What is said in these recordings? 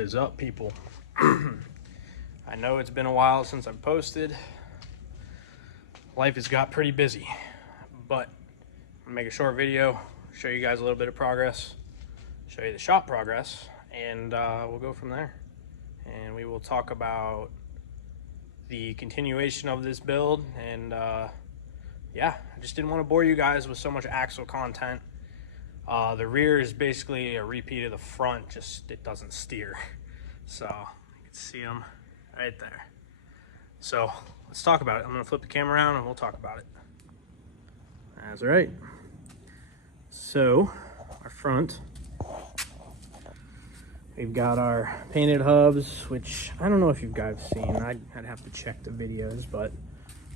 What is up, people? I know it's been a while since I've posted. Life has got pretty busy, but I'm gonna make a short video, show you guys a little bit of progress, show you the shop progress, and we'll go from there. And we will talk about the continuation of this build. And yeah, I just didn't want to bore you guys with so much axle content. The rear is basically a repeat of the front, just it doesn't steer. So you can see them right there. So let's talk about it. I'm gonna flip the camera around and we'll talk about it. That's right. So our front, we've got our painted hubs, which I don't know if you guys seen. I'd have to check the videos, but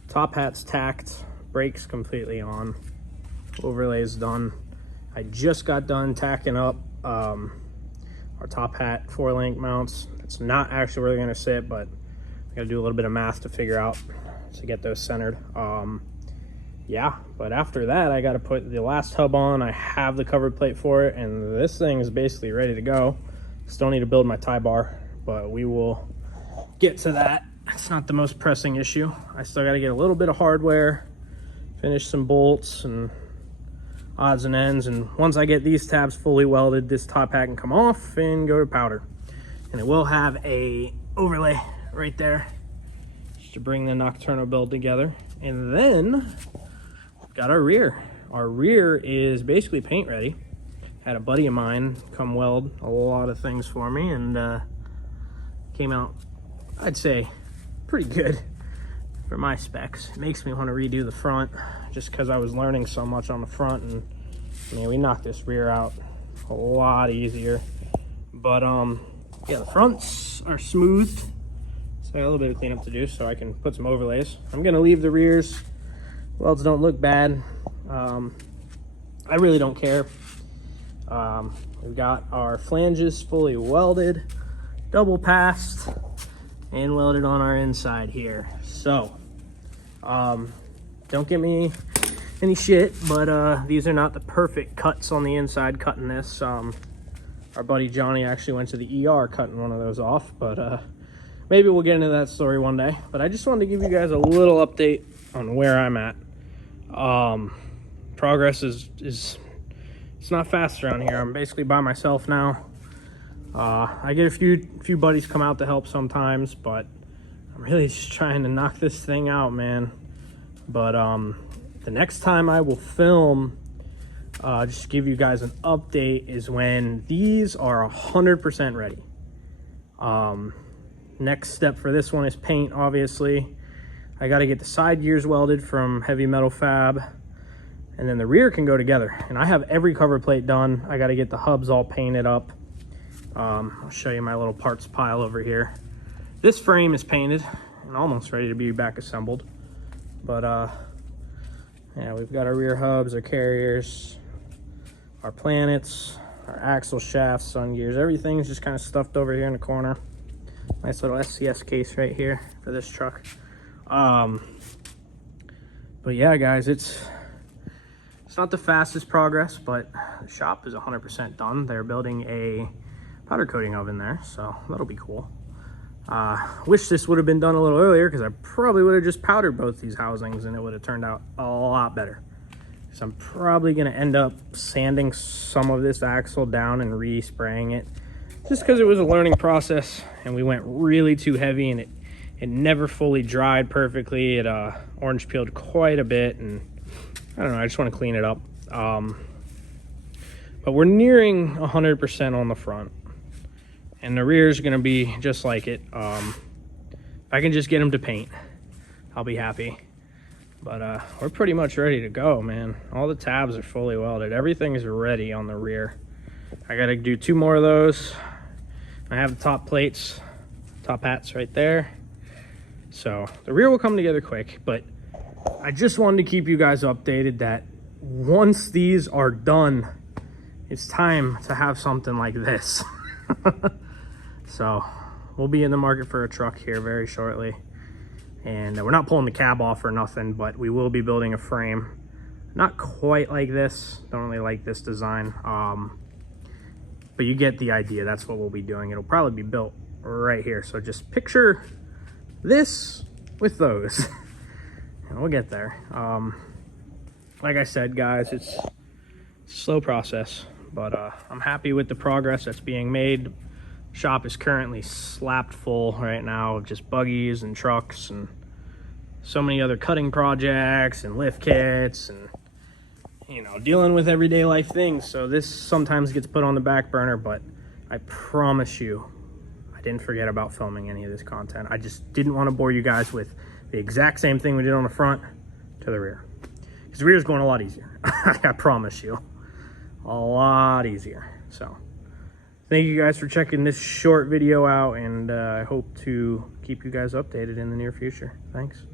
top hat's tacked, brakes completely on, overlay's done. I just got done tacking up our top hat 4-link mounts. It's not actually where they're gonna sit, but I gotta do a little bit of math to figure out to get those centered. Yeah, but after that, I gotta put the last hub on. I have the covered plate for it, and this thing is basically ready to go. Still need to build my tie bar, but we will get to that. It's not the most pressing issue. I still gotta get a little bit of hardware, finish some bolts and odds and ends, and once I get these tabs fully welded, this top hat can come off and go to powder. And it will have a overlay right there just to bring the Nocturnal build together. And then we've got our rear. Our rear is basically paint ready. Had a buddy of mine come weld a lot of things for me, and came out, I'd say, pretty good for my specs. It makes me want to redo the front just because I was learning so much on the front, and I mean, we knocked this rear out a lot easier. But yeah, the fronts are smoothed, so I got a little bit of cleanup to do so I can put some overlays. I'm gonna leave the rears. Welds don't look bad. I really don't care. We've got our flanges fully welded, double passed, and welded on our inside here. So don't get me any shit, but these are not the perfect cuts on the inside cutting this. Our buddy Johnny actually went to the ER cutting one of those off, but maybe we'll get into that story one day. But I just wanted to give you guys a little update on where I'm at. Progress is it's not fast around here. I'm basically by myself now. I get a few buddies come out to help sometimes, but I'm really just trying to knock this thing out, man. But the next time I will film, just to give you guys an update, is when these are 100% ready. Next step for this one is paint, obviously. I got to get the side gears welded from Heavy Metal Fab, and then the rear can go together. And I have every cover plate done. I got to get the hubs all painted up. I'll show you my little parts pile over here. This frame is painted and almost ready to be back assembled. But yeah, we've got our rear hubs, our carriers, our planets, our axle shafts, sun gears. Everything's just kind of stuffed over here in the corner. Nice little SCS case right here for this truck. But yeah, guys, it's not the fastest progress, but the shop is 100% done. They're building a powder coating oven there, so that'll be cool. Wish this would have been done a little earlier, because I probably would have just powdered both these housings and it would have turned out a lot better. So I'm probably going to end up sanding some of this axle down and re-spraying it, just because it was a learning process and we went really too heavy, and it never fully dried perfectly. It orange peeled quite a bit, and I don't know, I just want to clean it up. But we're nearing 100% on the front, and the rear is going to be just like it. If I can just get them to paint, I'll be happy. But we're pretty much ready to go, man. All the tabs are fully welded. Everything is ready on the rear. I got to do 2 more of those. I have the top plates, top hats right there. So the rear will come together quick, but I just wanted to keep you guys updated that once these are done, it's time to have something like this. So we'll be in the market for a truck here very shortly. And we're not pulling the cab off or nothing, but we will be building a frame. Not quite like this. Don't really like this design. But you get the idea. That's what we'll be doing. It'll probably be built right here. So just picture this with those. And we'll get there. Like I said, guys, it's a slow process, but I'm happy with the progress that's being made. Shop is currently slapped full right now of just buggies and trucks and so many other cutting projects and lift kits and, you know, dealing with everyday life things. So this sometimes gets put on the back burner, but I promise you, I didn't forget about filming any of this content. I just didn't want to bore you guys with the exact same thing we did on the front to the rear. Because the rear is going a lot easier. I promise you. A lot easier. So, thank you guys for checking this short video out, and I hope to keep you guys updated in the near future. Thanks.